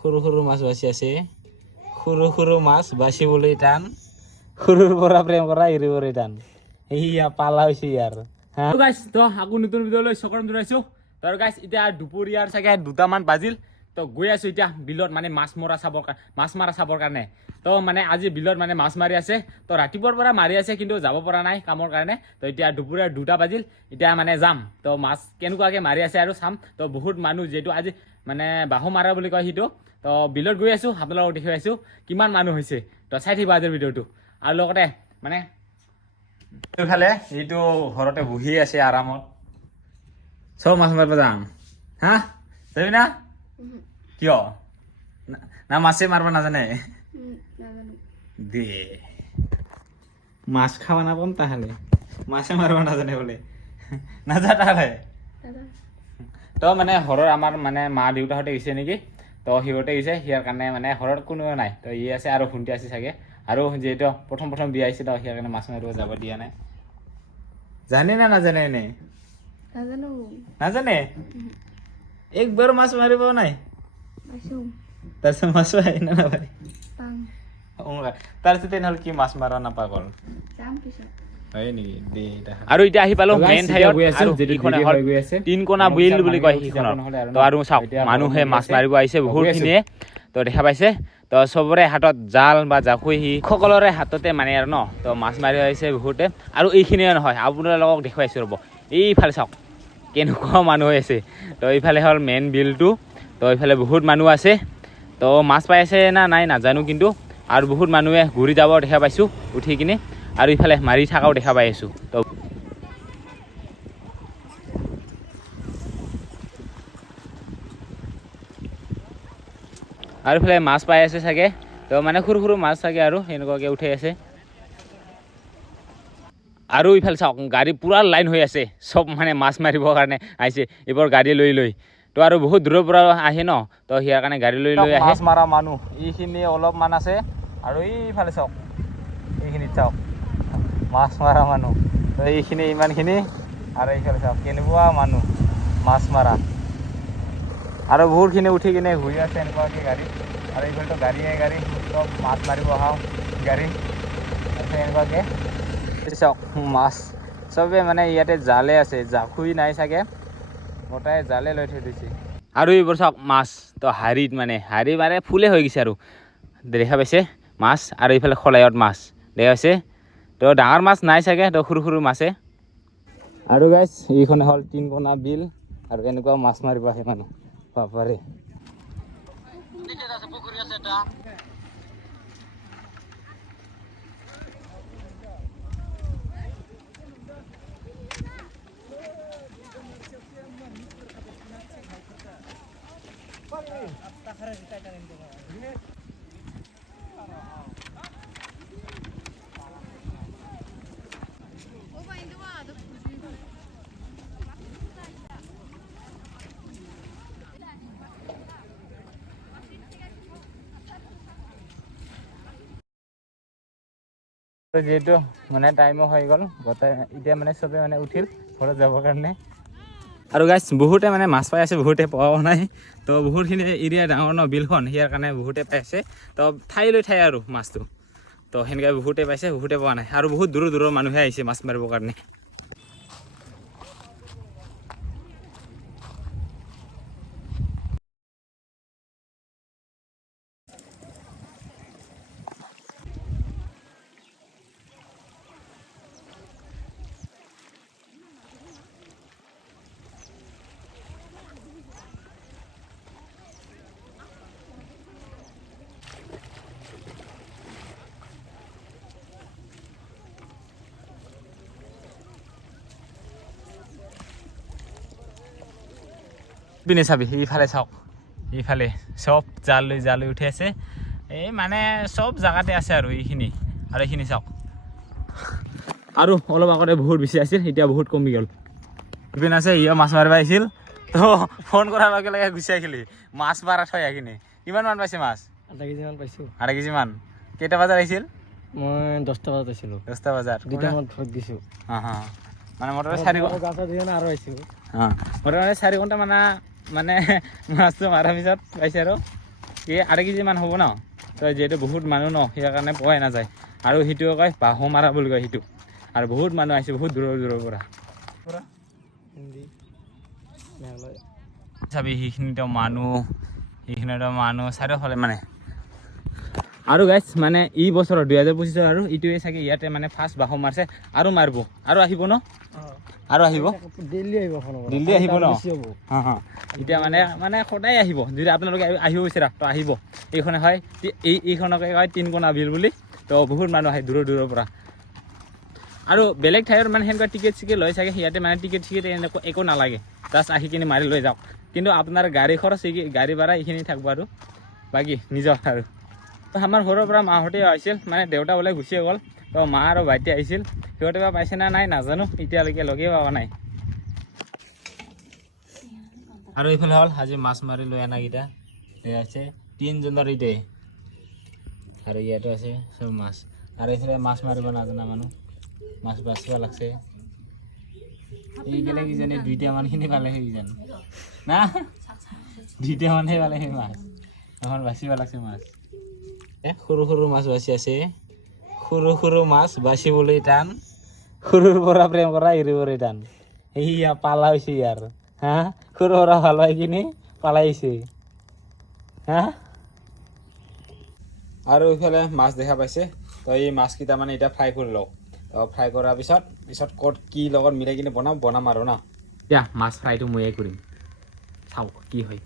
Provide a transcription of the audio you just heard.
সৰু সৰু মাছ বাচি আছে সৰু সৰু মাছ বাচিবলৈ টান সৰুৰ পৰা প্ৰেম কৰা এৰিবলৈ টান এইয়া পালা হৈছে ইয়াৰ তো গাইছ তো আকৌ নতুন ভিডিঅ' লৈ চকৰম জনাইছোঁ তো গাইছ এতিয়া দুপৰীয়াৰ চাগে 2টামান বাজিল তো গৈ আছোঁ এতিয়া বিলত মানে মাছ মাৰা চাবৰ কাৰণে তো মানে আজি বিলত মানে মাছ মাৰি আছে তো ৰাতিপুৱাৰ পৰা মাৰি আছে কিন্তু যাব পৰা নাই কামৰ কাৰণে তো এতিয়া দুপৰীয়া 2টা বাজিল এতিয়া মানে যাম তো মাছ কেনেকুৱাকৈ মাৰি আছে আৰু চাম তো বহুত মানুহ যিহেতু আজি মানে বাহু মাৰা বুলি কয় সিটো তো বিলত গৈ আছোঁ আপোনালোকক দেখুৱাই আছোঁ কিমান মানুহ হৈছে তো চাই থাকিব আজিৰ ভিডিঅ'টো আৰু লগতে মানে এইফালে এইটো ঘৰতে বহি আছে আৰামত চব মাছ মাৰিব যাম হা যাবি না কিয় না মাছে মাৰিব নাজানে দে মাছ খাব নাপাম তাহলে মাছে মাৰিব নাজানে বোলে নাজা তাহলে তো মানে ঘৰৰ আমাৰ মানে মা দেউতাহঁতে গৈছে নেকি তো সিহঁতে গৈছে সিয়াৰ কাৰণে মানে ঘৰত কোনোৱে নাই তো ই আছে আৰু ভণ্টি আছে চাগে আৰু যিহেতু প্ৰথম বিয়া আহিছে তো সিয়াৰ কাৰণে মাছ মাৰিব যাব দিয়া নাই জানে না নাজানে এনে নাজানে একবাৰ মাছ মাৰিব নাই তাৰপিছত মাছ পাই না নাপায় তাৰপিছত তেনেহ'লে কি মাছ মাৰা নাপাগল হয় নেকি দে আৰু এতিয়া আহি পালো মেইন ঠাইত আৰু তিনকোনা বিল বুলি কয় সেইখনত তো আৰু চাওক মানুহে মাছ মাৰিব আহিছে বহুতখিনিয়ে তো দেখা পাইছে তো চবৰে হাতত জাল বা জাকৈ সকলোৰে হাততে মানে আৰু ন তো মাছ মাৰি আহিছে বহুতে আৰু এইখিনিয়ে নহয় আপোনালোকক দেখুৱাইছোঁ ৰ'ব এইফালে চাওক কেনেকুৱা মানুহ হৈ আছে তো এইফালে হ'ল মেইন বিলটো তো এইফালে বহুত মানুহ আছে তো মাছ পাই আছে না নাই নাজানো কিন্তু আৰু বহুত মানুহে ঘূৰি যাব দেখা পাইছোঁ উঠি কিনে আৰু ইফালে মাৰি থকাও দেখা পাই আছোঁ তো আৰু ইফালে মাছ পাই আছে চাগে তো মানে সৰু মাছ চাগে আৰু এনেকুৱাকৈ উঠি আছে আৰু ইফালে চাওক গাড়ী পূৰা লাইন হৈ আছে চব মানে মাছ মাৰিবৰ কাৰণে আহিছে এইবোৰ গাড়ী লৈ তো আৰু বহুত দূৰৰ পৰা আহে ন তো সিয়াৰ কাৰণে গাড়ী লৈ আহে মাছ মৰা মানুহ এইখিনি অলপমান আছে আৰু এইফালে চাওক এইখিনিত চাওক মাছ মৰা মানুহ তো এইখিনি ইমানখিনি আৰু এইফালে চাওক কেনেকুৱা মানুহ মাছ মৰা আৰু বহুতখিনি উঠি কিনে ঘূৰি আছে এনেকুৱাকৈ গাড়ী আৰু এইফালেতো গাড়ী চব মাছ মাৰিব অহা গাড়ী তাৰপিছত এনেকুৱাকৈ চাওক মাছ চবে মানে ইয়াতে জালে আছে জাকৈ নাই চাগে গোটাই জালে লৈ থৈ দিছে আৰু এইবোৰ চাওক মাছ তো হাৰিত মানে ফুলে হৈ গৈছে আৰু দেখা পাইছে মাছ আৰু এইফালে খলাইত মাছ দেখা পাইছে তো ডাঙৰ মাছ নাই চাগে তো সৰু মাছে আৰু গাইছ এইখন হ'ল তিনকোনা বিল আৰু এনেকুৱা মাছ মাৰিব আহে মানুহ বাপাৰে যেহেতু মানে টাইমো হৈ গ'ল গোটেই এতিয়া মানে চবে মানে উঠিল ঘৰত যাবৰ কাৰণে আৰু গাইছ বহুতে মানে মাছ পাই আছে বহুতে পোৱাও নাই তো বহুতখিনি এৰিয়া ডাঙৰ ন বিলখন সিয়াৰ কাৰণে বহুতে পাইছে তো ঠাই লৈ ঠাই আৰু মাছটো তো সেনেকৈ বহুতে পাইছে বহুতে পোৱা নাই আৰু বহুত দূৰৰ মানুহে আহিছে মাছ মাৰিবৰ কাৰণে পিনে চাবি এইফালে চাওক এইফালে চব জাল লৈ উঠি আছে এই মানে চব জাগাতে আছে আৰু এইখিনি আৰু এইখিনি চাওক আৰু অলপ আগতে বহুত বেছি আছিল এতিয়া বহুত কমি গ'ল ইপিনে আছে ইয়ে মাছ মাৰিব আহিছিল তো ফোন কৰাৰ লগে লগে গুচি আহিলি মাছ মাৰা থৈ আহিনি কিমান মান পাইছে মাছ আধা কেজি মান পাইছোঁ আধা কেজি মান কেইটা বজাত আহিছিল মই 10টা বজাত আহিছিলোঁ 10টা বজাত 2টা মানত ঘৰত গৈছোঁ মানে মোটামুটি 4 ঘণ্টা গাছা দিয়ে না আৰু আহিছোঁ মোটামুটি 4 ঘণ্টা মানে মাছটো মাৰাৰ পিছত পাইছে আৰু আধা কেজিমান হ'ব ন তো যিহেতু বহুত মানুহ ন সেইকাৰণে পোৱাই নাযায় আৰু সেইটোও কয় বাহু মাৰা বুলি কয় সেইটো আৰু বহুত মানুহ আহিছে বহুত দূৰৰ পৰা হিন্দী মেঘালয় চাবি সেইখিনিতো মানুহ চাৰিওফালে মানে আৰু গাইছ মানে এই বছৰৰ 2025 আৰু এইটোৱে চাগে ইয়াতে মানে ফাৰ্ষ্ট বাহু মাৰিছে আৰু মাৰিব আৰু আহিব ন আৰু আহিব দিল্লী আহিব দিল্লী আহিব ন এতিয়া মানে সদায় আহিব যদি আপোনালোকে আহিব বিচাৰা তো আহিব এইখনে হয় এইখনকে কয় তিনকোণা বিল বুলি তো বহুত মানুহ আহে দূৰৰ পৰা আৰু বেলেগ ঠাইৰ মানে সেনেকুৱা টিকেট চিকেট লৈ চাগে ইয়াতে মানে টিকেট চিকেট এনেকুৱা একো নালাগে জাষ্ট আহি কিনে মাৰি লৈ যাওক কিন্তু আপোনাৰ গাড়ী খৰচ গাড়ী ভাড়া এইখিনি থাকিব আৰু বাকী নিজৰ আৰু আমাৰ ঘৰৰ পৰা মাহঁতে আহিছিল মানে দেউতা বোলে গুচিয়ে গ'ল তো মা আৰু ভাইটি আহিছিল সিহঁতে বা পাইছে না নাই নাজানো এতিয়ালৈকে লগেই পোৱা নাই আৰু এইফালে হ'ল আজি মাছ মাৰি লৈ অনাকেইটা আছে 3 জনৰ ইতে আৰু ইয়াতো আছে চব মাছ আৰু এইফালে মাছ মাৰিব নাজানা মানুহ মাছ বাচিব লাগছে এইগিলা কিজানি 2টা মানখিনি পালে সেই কিজানি না 2টা মানহে পালে সেই মাছ এখন বাচিব লাগছে মাছ সৰু মাছ বাচি আছে সৰু মাছ বাচিবলৈ টান সৰুৰ পৰা প্ৰেম কৰা এৰিবলৈ টান এইয়া পালা হৈছে ইয়াৰ হা সৰু পৰা ভাল পাই কিনি পালাইছে হা আৰু এইফালে মাছ দেখা পাইছে তো এই মাছকেইটা মানে এতিয়া ফ্ৰাই কৰি লওঁ তো ফ্ৰাই কৰাৰ পিছত ক'ত কি লগত মিলাই কিনে বনাম আৰু ন এতিয়া মাছ ফ্ৰাইটো ময়ে কৰিম চাওক কি হয়